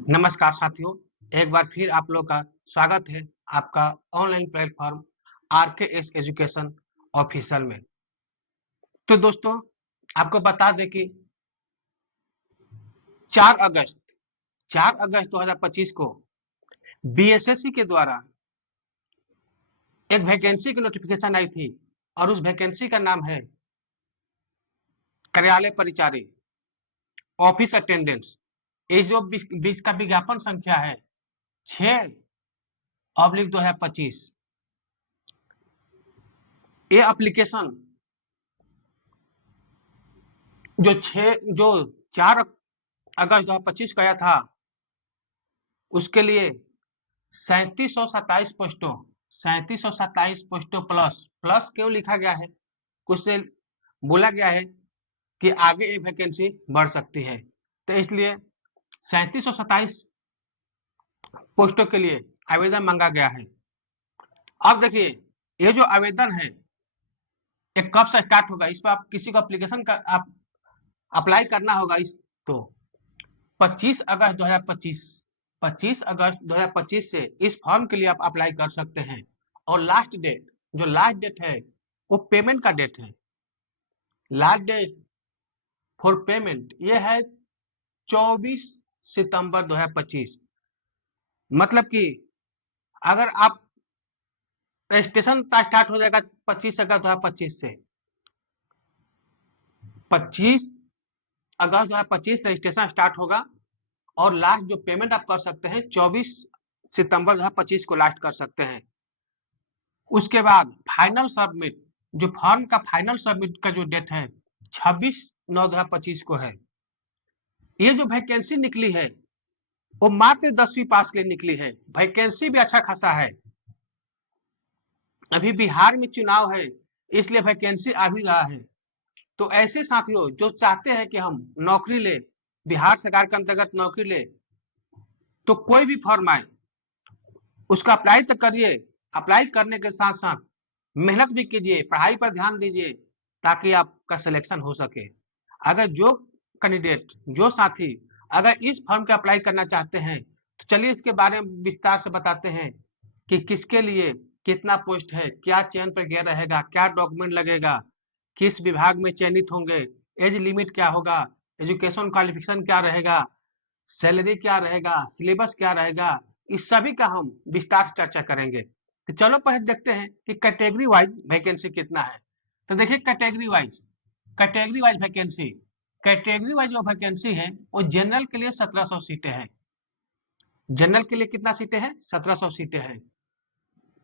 नमस्कार साथियों, एक बार फिर आप लोग का स्वागत है आपका online platform RKS education official में। तो दोस्तों, आपको बता दें कि 4 अगस्त 2025 को बीएसएससी के द्वारा एक वैकेंसी की नोटिफिकेशन आई थी और उस वैकेंसी का नाम है कार्यालय परिचारी ऑफिस अटेंडेंस। ये जो बीच का विज्ञापन संख्या है 6/2025। ये एप्लीकेशन जो 4 अगस्त 2025 को आया था, उसके लिए 3727 पोस्टों प्लस प्लस क्यों लिखा गया है, कुछ से बोला गया है कि आगे एक वैकेंसी बढ़ सकती है, तो इसलिए 3727 पोस्टों के लिए आवेदन मांगा गया है। अब देखिए, ये जो आवेदन है ये कब से स्टार्ट होगा, इस पर आप किसी को एप्लीकेशन का आप अप्लाई करना होगा। इस तो 25 अगस्त 2025 25 अगस्त 2025 से इस फॉर्म के लिए आप अप्लाई कर सकते हैं। और लास्ट डेट है वो पेमेंट का डेट है। लास्ट डेट फॉर पेमेंट ये है 24 सितंबर 2025। मतलब कि अगर आप रजिस्ट्रेशन स्टार्ट हो जाएगा 25 अगस्त 2025 से, 25 अगस्त 2025 रजिस्ट्रेशन स्टार्ट होगा और लास्ट जो पेमेंट आप कर सकते हैं 24 सितंबर 2025 को लास्ट कर सकते हैं। उसके बाद फाइनल सबमिट, जो फॉर्म का फाइनल सबमिट का जो डेट है 26/9/2025 को है। ये जो वैकेंसी निकली है वो मात्र 10वीं पास के लिए निकली है। वैकेंसी भी अच्छा खासा है। अभी बिहार में चुनाव है इसलिए वैकेंसी आ भी रहा है। तो ऐसे साथियों जो चाहते हैं कि हम नौकरी ले, बिहार सरकार के अंतर्गत नौकरी ले, तो कोई भी फॉर्म आए उसका अप्लाई तो करिए। अप्लाई करने के साथ साथ मेहनत भी कीजिए, पढ़ाई पर ध्यान दीजिए ताकि आपका सिलेक्शन हो सके। अगर जो कैंडिडेट, जो साथी अगर इस फॉर्म का अप्लाई करना चाहते हैं तो चलिए इसके बारे में विस्तार से बताते हैं कि किसके लिए कितना पोस्ट है, क्या चयन प्रक्रिया रहेगा, क्या डॉक्यूमेंट लगेगा, किस विभाग में चयनित होंगे, एज लिमिट क्या होगा, एजुकेशन क्वालिफिकेशन क्या रहेगा, सैलरी क्या रहेगा, सिलेबस क्या रहेगा, इस सभी का हम विस्तार से चर्चा करेंगे। तो चलो पहले देखते हैं कि कैटेगरी वाइज वैकेंसी कितना है। तो देखिए कैटेगरी वाइज वैकेंसी है वो जनरल के लिए 1700 सीटें हैं। जनरल के लिए कितना सीटें हैं? 1700 सीटें हैं।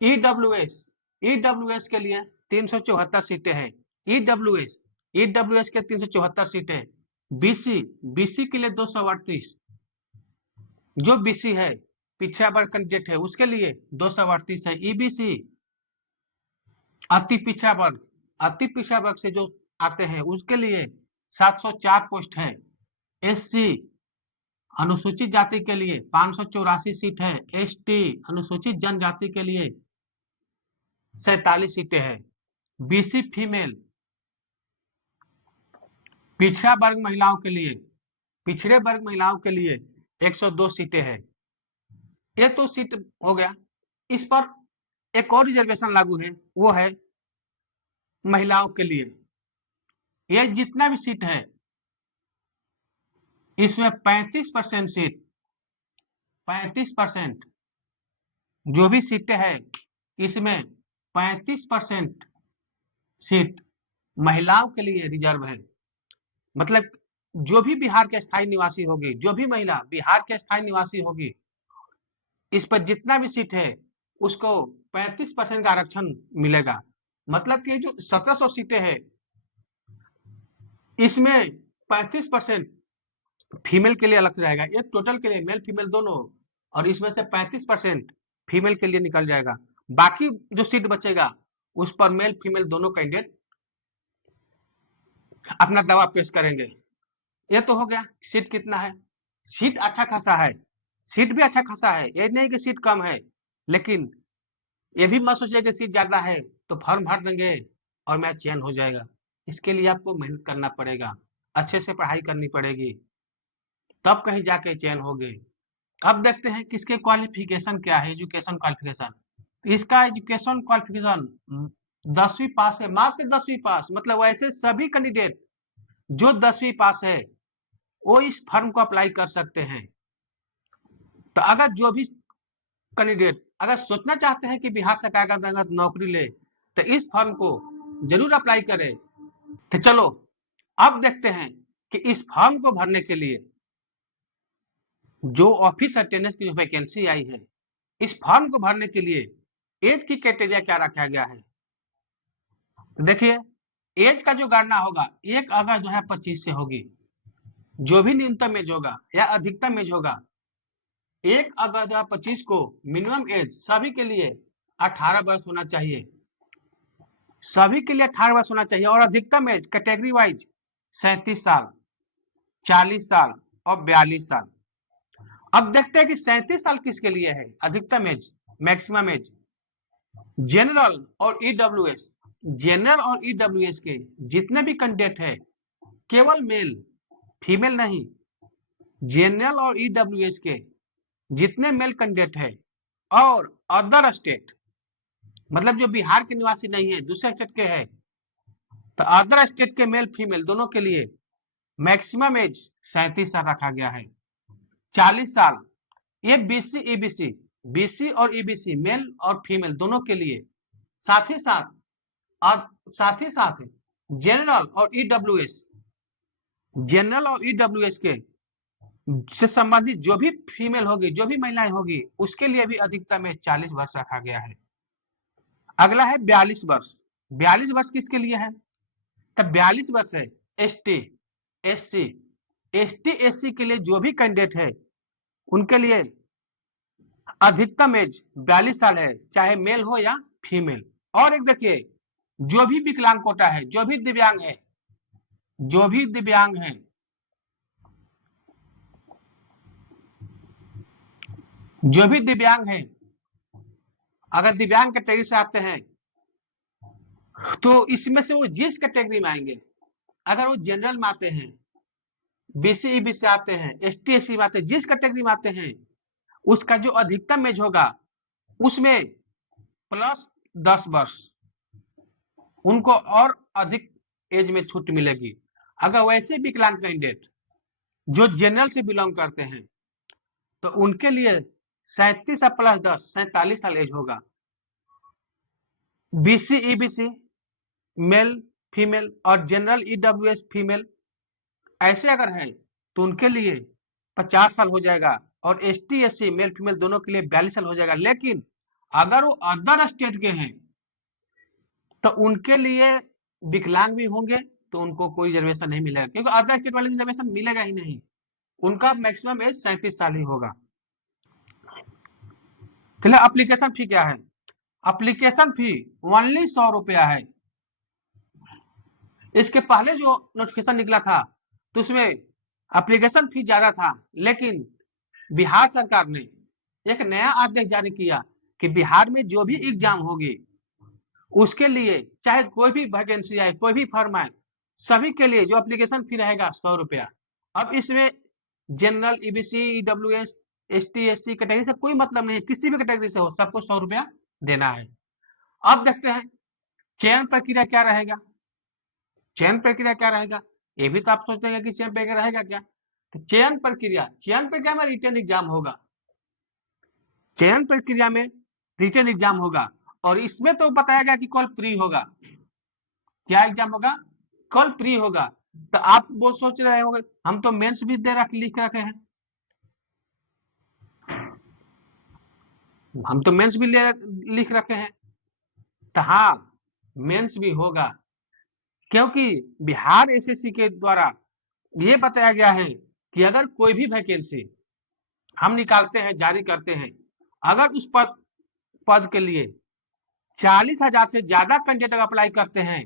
ईडब्ल्यूएस के लिए 374 सीटें हैं। ईडब्ल्यूएस के 374 सीटें। बीसी के लिए 238, जो बीसी है पिछड़ा वर्ग कैंडिडेट है उसके लिए 238 है। ईबीसी अति पिछड़ा वर्ग से जो आते हैं उसके लिए 704 पोस्ट है। एससी अनुसूचित जाति के लिए 584 सीट है। एसटी अनुसूचित जनजाति के लिए 47 सीटें हैं। बीसी फीमेल पिछड़ा वर्ग महिलाओं के लिए 102 सीटें हैं। ये तो सीट हो गया। इस पर एक और रिजर्वेशन लागू है, वो है महिलाओं के लिए। ये जितना भी सीट है इसमें 35% सीट, 35% जो भी सीटें हैं इसमें 35% सीट महिलाओं के लिए रिजर्व है। मतलब जो भी बिहार के स्थायी निवासी होगी, जो भी महिला बिहार के स्थायी निवासी होगी, इस पर जितना भी सीट है उसको 35% का आरक्षण मिलेगा। मतलब कि जो 1700 सीटें हैं इसमें 35% फीमेल के लिए अलग रहेगा। ये टोटल के लिए मेल फीमेल दोनों, और इसमें से 35% फीमेल के लिए निकल जाएगा। बाकी जो सीट बचेगा उस पर मेल फीमेल दोनों कैंडिडेट अपना दावा पेश करेंगे। ये तो हो गया सीट कितना है। सीट अच्छा खासा है, सीट भी अच्छा खासा है, ये नहीं कि सीट कम है। लेकिन ये भी मत सोचिए कि सीट ज्यादा है तो फॉर्म भर देंगे और मैच चयन हो जाएगा। इसके लिए आपको मेहनत करना पड़ेगा, अच्छे से पढ़ाई करनी पड़ेगी, तब कहीं जाके चयन होगे। अब देखते हैं किसके क्वालिफिकेशन क्या है, एजुकेशन क्वालिफिकेशन। इसका एजुकेशन क्वालिफिकेशन 10वीं पास है, मात्र 10वीं पास। मतलब वैसे सभी कैंडिडेट जो 10वीं पास है वो इस फॉर्म को अप्लाई कर सकते हैं। तो अगर जो भी कैंडिडेट अगर सोचना चाहते हैं कि बिहार सरकार के अंतर्गत नौकरी ले, तो इस फॉर्म को जरूर अप्लाई करें। तो चलो अब देखते हैं कि इस फॉर्म को भरने के लिए जो ऑफिस अटेंडेंस की जो वैकेंसी आई है, इस फॉर्म को भरने के लिए एज की क्राइटेरिया क्या रखा गया है। तो देखिए, एज का जो गणना होगा 1 अगस्त 2025 से होगी। जो भी न्यूनतम एज होगा या अधिकतम एज होगा 1 अगस्त 2025 को मिनिमम एज सभी के लिए 18 वर्ष होना चाहिए, सभी के लिए 18 वर्ष होना चाहिए। और अधिकतम एज कैटेगरी वाइज 37 साल, 40 साल और 42 साल। अब देखते हैं कि 37 साल किसके लिए है अधिकतम एज, मैक्सिमम एज। जनरल और ईडब्ल्यूएस, जनरल और ईडब्ल्यूएस के जितने भी कैंडिडेट है, केवल मेल, फीमेल नहीं, जनरल और ईडब्ल्यूएस के जितने मेल कैंडिडेट है और अदर स्टेट, मतलब जो बिहार के निवासी नहीं है, दूसरे स्टेट के है, तो अदर स्टेट के मेल फीमेल दोनों के लिए मैक्सिमम एज 37 साल रखा गया है। 40 साल ये बीसी ईबीसी, बीसी और ईबीसी मेल और फीमेल दोनों के लिए। साथ ही साथ जनरल और ईडब्ल्यूएस, जनरल और ईडब्ल्यूएस के से संबंधित जो भी फीमेल होगी, जो भी महिलाएं होगी, उसके लिए भी अधिकतम एज 40 वर्ष रखा गया है। अगला है 42 वर्ष। 42 वर्ष किसके लिए है, तब 42 वर्ष है एसटी, एससी, एसटी के लिए जो भी कैंडिडेट है उनके लिए अधिकतम एज 42 साल है, चाहे मेल हो या फीमेल। और एक देखिए, जो भी विकलांग कोटा है, जो भी दिव्यांग है, जो भी दिव्यांग है, जो भी दिव्यांग है, अगर दिव्यांग कैटेगरी से आते हैं तो इसमें से वो जिस कैटेगरी में आएंगे, अगर वो जनरल में आते हैं, बीसी ईबी से आते हैं, एसटी एससी में आते हैं, जिस कैटेगरी में आते हैं उसका जो अधिकतम एज होगा उसमें प्लस 10 वर्ष उनको और अधिक एज में छूट मिलेगी। अगर वैसे विकलांग कैंडिडेट जो जनरल से बिलोंग करते हैं तो उनके लिए 37 प्लस 10 47 साल एज होगा। बीसी ईबीसी मेल फीमेल और जनरल ईडब्ल्यूएस फीमेल ऐसे अगर है तो उनके लिए 50 साल हो जाएगा और एसटी एससी मेल फीमेल दोनों के लिए 42 साल हो जाएगा। लेकिन अगर वो अदर स्टेट के हैं तो उनके लिए विकलांग भी होंगे तो उनको कोई रिजर्वेशन नहीं मिलेगा, क्योंकि अदर स्टेट वाले रिजर्वेशन मिलेगा ही नहीं, उनका मैक्सिमम एज 37 साल ही होगा। चलिए एप्लीकेशन फी क्या है, एप्लीकेशन फी ओनली 100 रुपया है। इसके पहले जो नोटिफिकेशन निकला था तो उसमें एप्लीकेशन फी ज्यादा था, लेकिन बिहार सरकार ने एक नया आदेश जारी किया कि बिहार में जो भी एग्जाम होगी उसके लिए चाहे कोई भी वैकेंसी आए, कोई भी फॉर्म आए, सभी के लिए जो एप्लीकेशन फी रहेगा 100 रुपया। अब इसमें general, EBC, EWS, ST SC category से कोई मतलब नहीं है, किसी भी कैटेगरी से हो सबको 100 रुपया देना है। अब देखते हैं चयन प्रक्रिया क्या रहेगा। चयन प्रक्रिया क्या रहेगा, ये भी तो आप सोचते हैं कि चयन प्रक्रिया रहेगा क्या। तो चयन प्रक्रिया में रिटन एग्जाम होगा, चयन प्रक्रिया में रिटन एग्जाम होगा। और इसमें तो बताया गया कि कल प्री होगा। क्या एग्जाम होगा, कल प्री होगा। तो आप वो सोच रहे होंगे हम तो मेंस भी लिख रखे हैं, हम तो मेंस भी लिख रखे हैं। तो हाँ, मेंस भी होगा, क्योंकि बिहार एसएससी के द्वारा ये बताया गया है कि अगर कोई भी वैकेंसी हम निकालते हैं, जारी करते हैं, अगर उस पद के लिए 40,000 से ज्यादा कैंडिडेट अप्लाई करते हैं,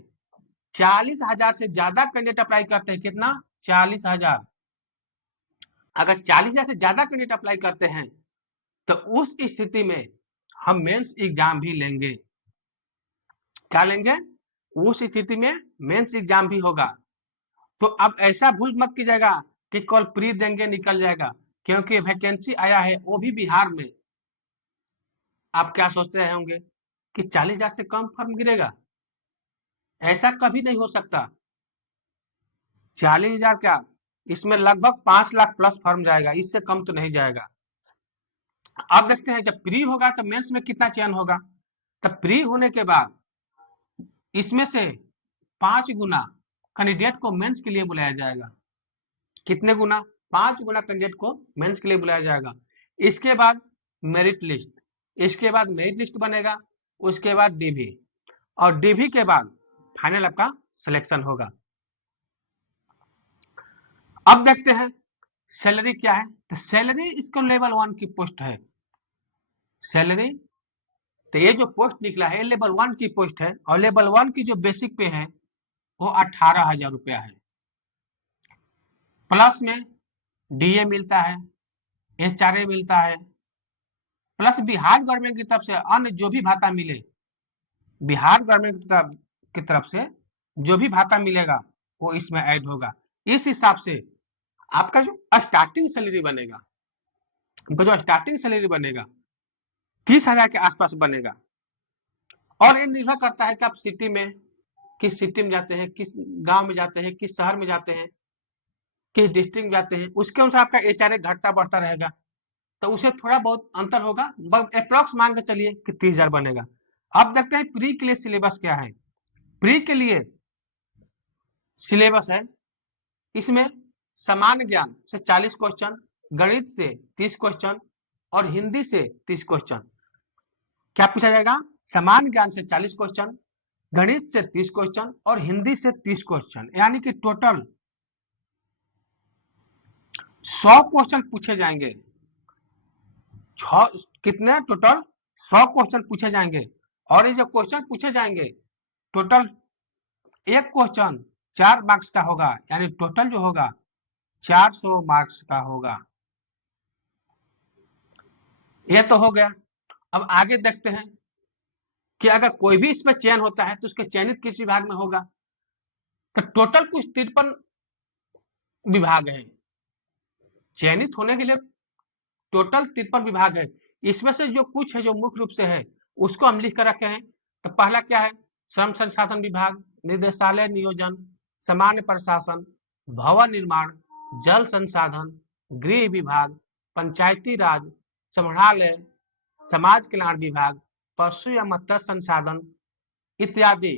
40,000 से ज्यादा कैंडिडेट अप्लाई करते हैं, कितना 40,000, अगर 40,000 से ज्यादा कैंडिडेट अप्लाई करते हैं तो उस स्थिति में हम मेंस एग्जाम भी लेंगे। क्या लेंगे, उस स्थिति में मेंस एग्जाम भी होगा। तो अब ऐसा भूल मत कीजिएगा कि कल प्री देंगे निकल जाएगा। क्योंकि वैकेंसी आया है वो भी बिहार में। आप क्या सोच रहे होंगे कि 40,000 से कम फॉर्म गिरेगा? ऐसा कभी नहीं हो सकता। 40,000 क्या, इसमें लगभग 5 लाख प्लस फॉर्म जाएगा, इससे कम तो नहीं जाएगा। अब देखते हैं जब प्री होगा तो मेंस में कितना चयन होगा। तब प्री होने के बाद इसमें से 5 गुना कैंडिडेट को मेंस के लिए बुलाया जाएगा। कितने गुना? 5 गुना कैंडिडेट को मेंस के लिए बुलाया जाएगा। इसके बाद मेरिट लिस्ट, इसके बाद मेरिट लिस्ट बनेगा, उसके बाद डीवी, और डीवी के बाद फाइनल आपका सिलेक्शन होगा। अब देखते हैं सैलरी क्या है। तो सैलरी इसको लेवल 1 की पोस्ट है। सैलरी, तो ये जो पोस्ट निकला है लेवल 1 की पोस्ट है, और लेवल 1 की जो बेसिक पे है वो 18,000 रुपया है। प्लस में डीए मिलता है, एचआरए मिलता है, प्लस बिहार गवर्नमेंट की तरफ से अन्य जो भी भाता मिले, बिहार गवर्नमेंट की तरफ से जो भी भाता मिलेगा वो इसमें ऐड होगा। इस हिसाब से आपका जो स्टार्टिंग सैलरी बनेगा, जो स्टार्टिंग सैलरी बनेगा 30,000 के आसपास बनेगा। और ये निर्भर करता है कि आप सिटी में, किस सिटी में जाते हैं, किस गांव में जाते हैं, किस शहर में जाते हैं, किस डिस्ट्रिक्ट में जाते हैं, उसके अनुसार आपका एचआरए घटता बढ़ता रहेगा। तो उसे थोड़ा बहुत अंतर होगा, अप्रॉक्स मान के चलिए कि 30,000 बनेगा। अब देखते हैं प्री के लिए सिलेबस क्या है। प्री के लिए सिलेबस है, इसमें सामान्य ज्ञान से 40 क्वेश्चन, गणित से 30 क्वेश्चन और हिंदी से 30 क्वेश्चन। क्या पूछा जाएगा? सामान्य ज्ञान से 40 क्वेश्चन, गणित से 30 क्वेश्चन और हिंदी से 30 क्वेश्चन, यानी कि टोटल 100 क्वेश्चन पूछे जाएंगे। कितने? टोटल 100 क्वेश्चन पूछे जाएंगे। और ये जो क्वेश्चन पूछे जाएंगे टोटल, एक क्वेश्चन 4 मार्क्स का होगा, यानी टोटल जो होगा 400 मार्क्स का होगा। ये तो हो गया। अब आगे देखते हैं कि अगर कोई भी इसमें चयन होता है तो उसके चयनित किस विभाग में होगा। तो टोटल कुछ 53 विभाग है। चयनित होने के लिए टोटल 53 विभाग है। इसमें से जो कुछ है जो मुख्य रूप से है उसको हम लिख कर रखे हैं। तो पहला क्या है? श्रम संसाधन विभाग, निदेशालय नियोजन, सामान्य प्रशासन, भवन निर्माण, जल संसाधन, गृह विभाग, पंचायती राज, संग्रहालय, समाज कल्याण विभाग, पशु या मत्स्य संसाधन इत्यादि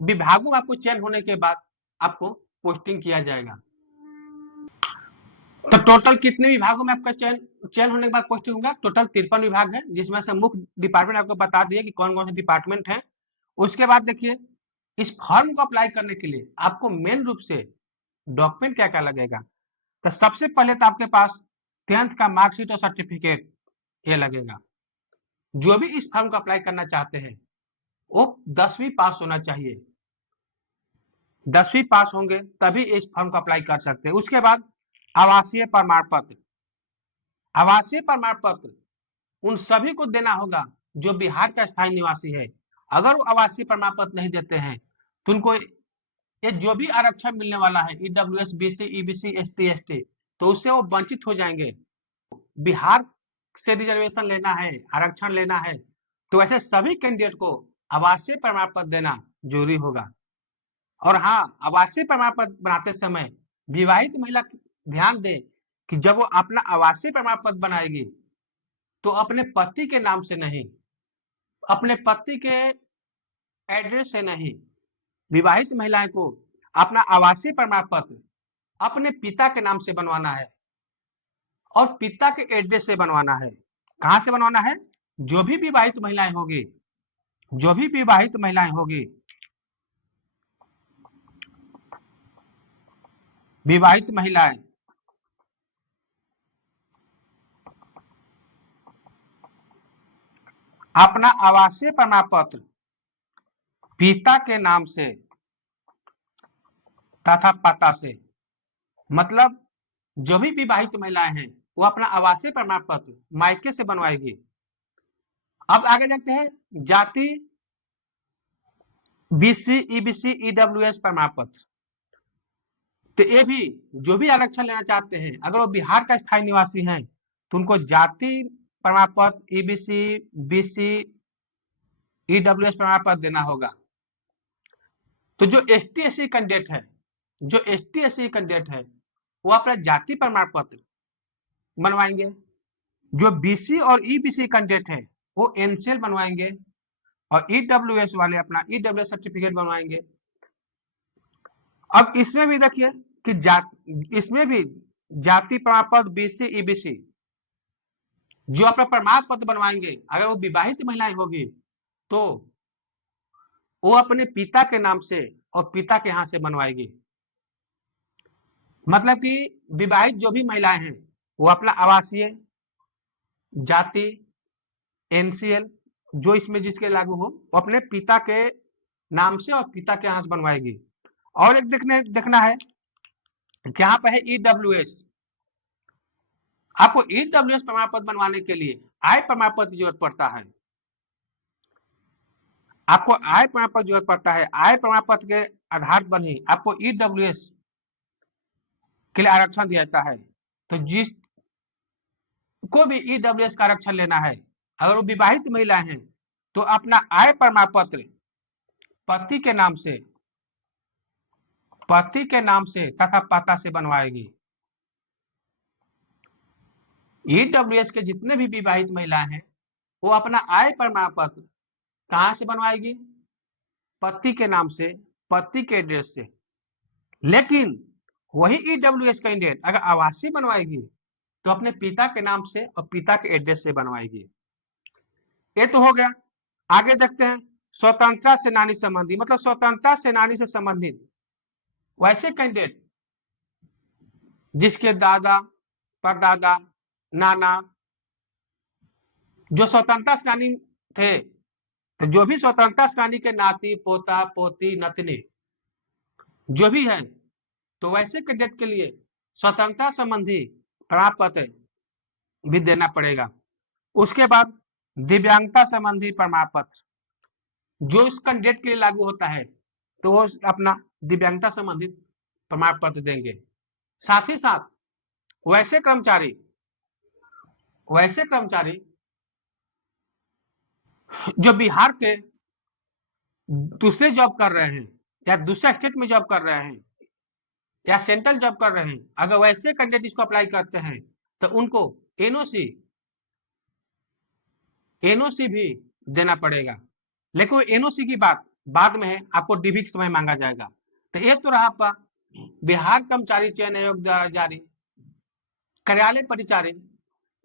विभागों में आपको चयन होने के बाद आपको पोस्टिंग किया जाएगा। तो टोटल कितने विभागों में आपका चयन होने के बाद पोस्टिंग होगा? टोटल 53 विभाग है, जिसमें से मुख्य डिपार्टमेंट आपको बता दिए कि कौन कौन से डिपार्टमेंट है। उसके बाद देखिए इस फॉर्म को अप्लाई करने के लिए आपको मेन रूप से डॉक्यूमेंट क्या क्या लगेगा। तो सबसे पहले तो आपके पास 10th का मार्कशीट और सर्टिफिकेट ये लगेगा। जो भी इस फॉर्म को अप्लाई करना चाहते हैं वो 10वीं पास होना चाहिए। 10वीं पास होंगे तभी इस फॉर्म को अप्लाई कर सकते हैं। उसके बाद आवासीय प्रमाण पत्र, आवासीय प्रमाण पत्र उन सभी को देना होगा जो बिहार का स्थायी निवासी है। अगर वो आवासीय प्रमाण पत्र नहीं देते हैं तो उनको ये जो भी आरक्षण मिलने वाला है EWS, BC, EBC, ST, ST, तो उससे वो वंचित हो जाएंगे। बिहार से रिजर्वेशन लेना है, आरक्षण लेना है, तो ऐसे सभी कैंडिडेट को आवासीय प्रमाण पत्र देना जरूरी होगा। और हाँ, आवासीय प्रमाण पत्र बनाते समय विवाहित महिला ध्यान दें कि जब वो अपना आवासीय प्रमाण पत्र बनाएगी तो अपने पति के नाम से नहीं, अपने पति के एड्रेस से नहीं, विवाहित महिलाएं को अपना आवासीय प्रमाण पत्र अपने पिता के नाम से बनवाना है और पिता के एड्रेस से बनवाना है। कहां से बनवाना है? जो भी विवाहित महिलाएं होगी, जो भी विवाहित महिलाएं होगी, विवाहित महिलाएं अपना आवासीय प्रमाण पत्र पिता के नाम से तथा पता से, मतलब जो भी विवाहित महिलाएं हैं वो अपना आवासीय प्रमाण पत्र मायके से बनवाएगी। अब आगे देखते हैं जाति, बीसी, ईबीसी, ईडब्ल्यूएस प्रमाण पत्र। तो ये भी जो भी आरक्षण लेना चाहते हैं, अगर वो बिहार का स्थायी निवासी हैं तो उनको जाति प्रमाण पत्र, ईबीसी, बीसी, ईडब्ल्यूएस प्रमाण पत्र देना होगा। तो जो एसटी एससी कैंडिडेट है, जो एसटी एससी कैंडिडेट है वो अपना जाति प्रमाण पत्र बनवाएंगे। जो बीसी और ईबीसी कैंडिडेट है वो एनसीएल बनवाएंगे और ईडब्ल्यूएस वाले अपना ईडब्ल्यूएस सर्टिफिकेट बनवाएंगे। अब इसमें भी देखिए कि इसमें भी जाति प्रमाण पत्र, बीसी, ईबीसी जो अपना प्रमाण पत्र बनवाएंगे, अगर वो विवाहित महिलाएं होगी तो वो अपने पिता के नाम से और पिता के यहाँ से बनवाएगी। मतलब कि विवाहित जो भी महिलाएं हैं वो अपना आवासीय, जाति, एनसीएल जो इसमें जिसके लागू हो वो अपने पिता के नाम से और पिता के यहाँ से बनवाएगी। और एक देखना है कि यहाँ पे है ईडब्ल्यूएस। आपको ईडब्ल्यूएस प्रमाण पत्र बनवाने के लिए आय प्रमाण पत्र की जरूरत पड़ता है। आपको आय प्रमाण पत्र जरूरत पड़ता है। आय प्रमाण पत्र के आधार पर ही आपको ईडब्ल्यूएस के लिए आरक्षण दिया जाता है। तो जिस को भी ईडब्ल्यूएस का आरक्षण लेना है, अगर वो विवाहित महिलाएं हैं तो अपना आय प्रमाण पत्र पति के नाम से तथा पता से बनवाएगी। ईडब्ल्यूएस के जितने भी विवाहित महिलाएं हैं वो अपना आय प्रमाण पत्र कहां से बनवाएगी? पति के नाम से, पति के एड्रेस से। लेकिन वही ईडब्ल्यूएस कैंडिडेट अगर आवासीय बनवाएगी तो अपने पिता के नाम से और पिता के एड्रेस से बनवाएगी। ये तो हो गया। आगे देखते हैं स्वतंत्रता सेनानी संबंधी, मतलब स्वतंत्रता सेनानी से संबंधित वैसे कैंडिडेट जिसके दादा, परदादा, नाना जो स्वतंत्रता सेनानी थे, तो जो भी स्वतंत्रता सेनानी के नाती, पोता, पोती, नतनी जो भी है, तो वैसे कैडेट के लिए स्वतंत्रता संबंधी प्रमाण पत्र भी देना पड़ेगा। उसके बाद दिव्यांगता संबंधी प्रमाण पत्र जो इस कैडेट के लिए लागू होता है तो वो अपना दिव्यांगता संबंधित प्रमाण पत्र देंगे। साथ ही साथ वैसे कर्मचारी जो बिहार के दूसरे जॉब कर रहे हैं या दूसरे स्टेट में जॉब कर रहे हैं या सेंट्रल जॉब कर रहे हैं, अगर वैसे कैंडिडेट इसको अप्लाई करते हैं तो उनको एनओसी भी देना पड़ेगा। लेकिन वो एनओसी की बात बाद में है, आपको डीबी के समय मांगा जाएगा। तो एक तो रहा आपका बिहार कर्मचारी चयन आयोग द्वारा जारी कार्यालय परिचारी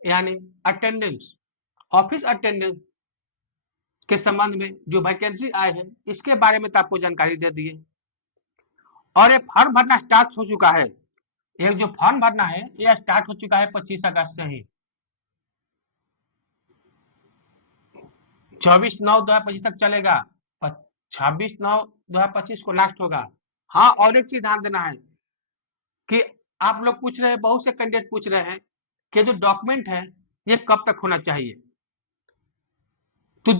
यानी अटेंडेंस, ऑफिस अटेंडेंस के संबंध में जो वैकेंसी आए हैं इसके बारे में तो आपको जानकारी दे दी है। और ये फॉर्म भरना स्टार्ट हो चुका है। ये जो फॉर्म भरना है यह स्टार्ट हो चुका है 25 अगस्त से ही। 24/9/2025 तक चलेगा, 26/9/2025 को लास्ट होगा। हाँ, और एक चीज ध्यान देना है कि आप लोग पूछ रहे हैं, बहुत से कैंडिडेट पूछ रहे हैं कि जो डॉक्यूमेंट है ये कब तक होना चाहिए। तो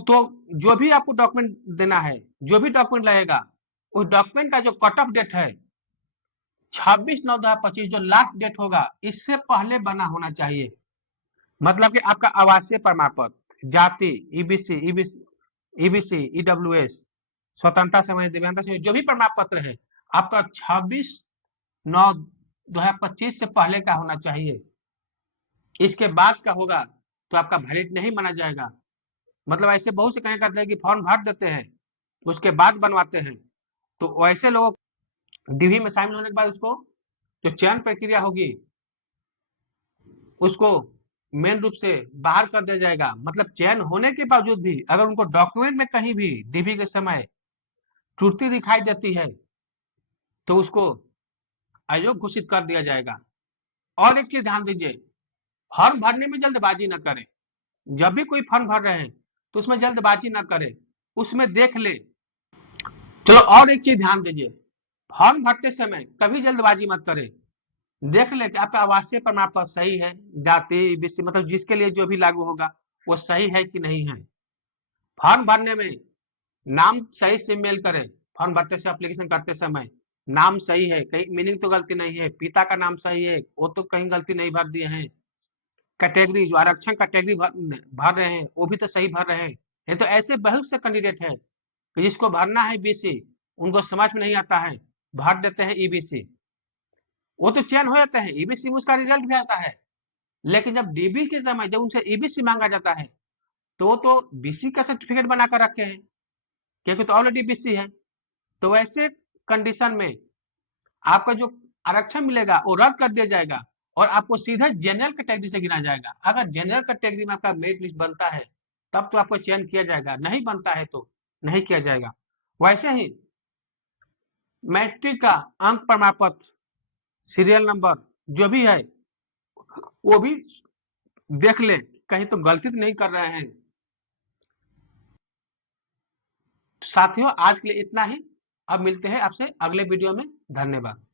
जो भी आपको डॉक्यूमेंट देना है, जो भी डॉक्यूमेंट लगेगा, उस डॉक्यूमेंट का जो कट ऑफ डेट है 26/9/2025 जो लास्ट डेट होगा इससे पहले बना होना चाहिए। मतलब कि आपका आवासीय प्रमाण पत्र, जाति, ईबीसी, ईडब्ल्यूएस, स्वतंत्रता संबंधी, दिव्यांगता संबंधी जो भी प्रमाण पत्र है आपका 26/9/2025 से पहले का होना चाहिए। इसके बाद का होगा तो आपका वैलिड नहीं माना जाएगा। मतलब ऐसे बहुत से कहने करते हैं कि फॉर्म भर देते हैं उसके बाद बनवाते हैं, तो वैसे लोग डीवी में शामिल होने के बाद उसको जो चयन प्रक्रिया होगी उसको मेन रूप से बाहर कर दिया जाएगा। मतलब चयन होने के बावजूद भी अगर उनको डॉक्यूमेंट में कहीं भी डीवी के समय त्रुटि दिखाई देती है तो उसको अयोग्य घोषित कर दिया जाएगा। और एक चीज ध्यान दीजिए, फॉर्म भरने में जल्दबाजी न करें। जब भी कोई फॉर्म भर रहे हैं तो उसमें जल्दबाजी न करें, उसमें देख ले। चलो और एक चीज ध्यान दीजिए, फॉर्म भरते समय कभी जल्दबाजी मत करें। देख ले कि आपका आवासीय प्रमाण पत्र सही है, जाति, ईबीसी मतलब जिसके लिए जो भी लागू होगा वो सही है कि नहीं है। फॉर्म भरने में नाम सही से मेल करें। फॉर्म भरते से एप्लीकेशन करते समय नाम सही है, कहीं मीनिंग तो गलती नहीं है, पिता का नाम सही है, वो तो कहीं गलती नहीं भर दिए हैं। कैटेगरी जो आरक्षण कैटेगरी भर रहे हैं, वो भी तो सही भर रहे हैं। ये तो ऐसे बहुत से कैंडिडेट है कि जिसको भरना है बीसी, उनको समझ में नहीं आता है, भर देते हैं ईबीसी, वो तो चयन हो जाते हैं, ईबीसी में उसका रिजल्ट भी आता है। लेकिन जब डीबी के समय जब उनसे ईबीसी मांगा जाता है, तो वो तो बीसी का सर्टिफिकेट बनाकर रखे हैं, क्योंकि तो ऑलरेडी बीसी है। तो वैसे कंडीशन में आपका जो आरक्षण मिलेगा वो रद्द कर दिया जाएगा और आपको सीधा जनरल कैटेगरी से गिना जाएगा। अगर जनरल कैटेगरी में आपका मेरिट लिस्ट बनता है, तब तो आपको चयन किया जाएगा, नहीं बनता है तो नहीं किया जाएगा। वैसे ही मैट्रिक का अंक प्रमाण पत्र, सीरियल नंबर जो भी है, वो भी देख ले, कहीं तो गलती तो नहीं कर रहे हैं। साथियों, आज के लिए इतना ही। अब मिलते हैं आपसे अगले वीडियो में। धन्यवाद।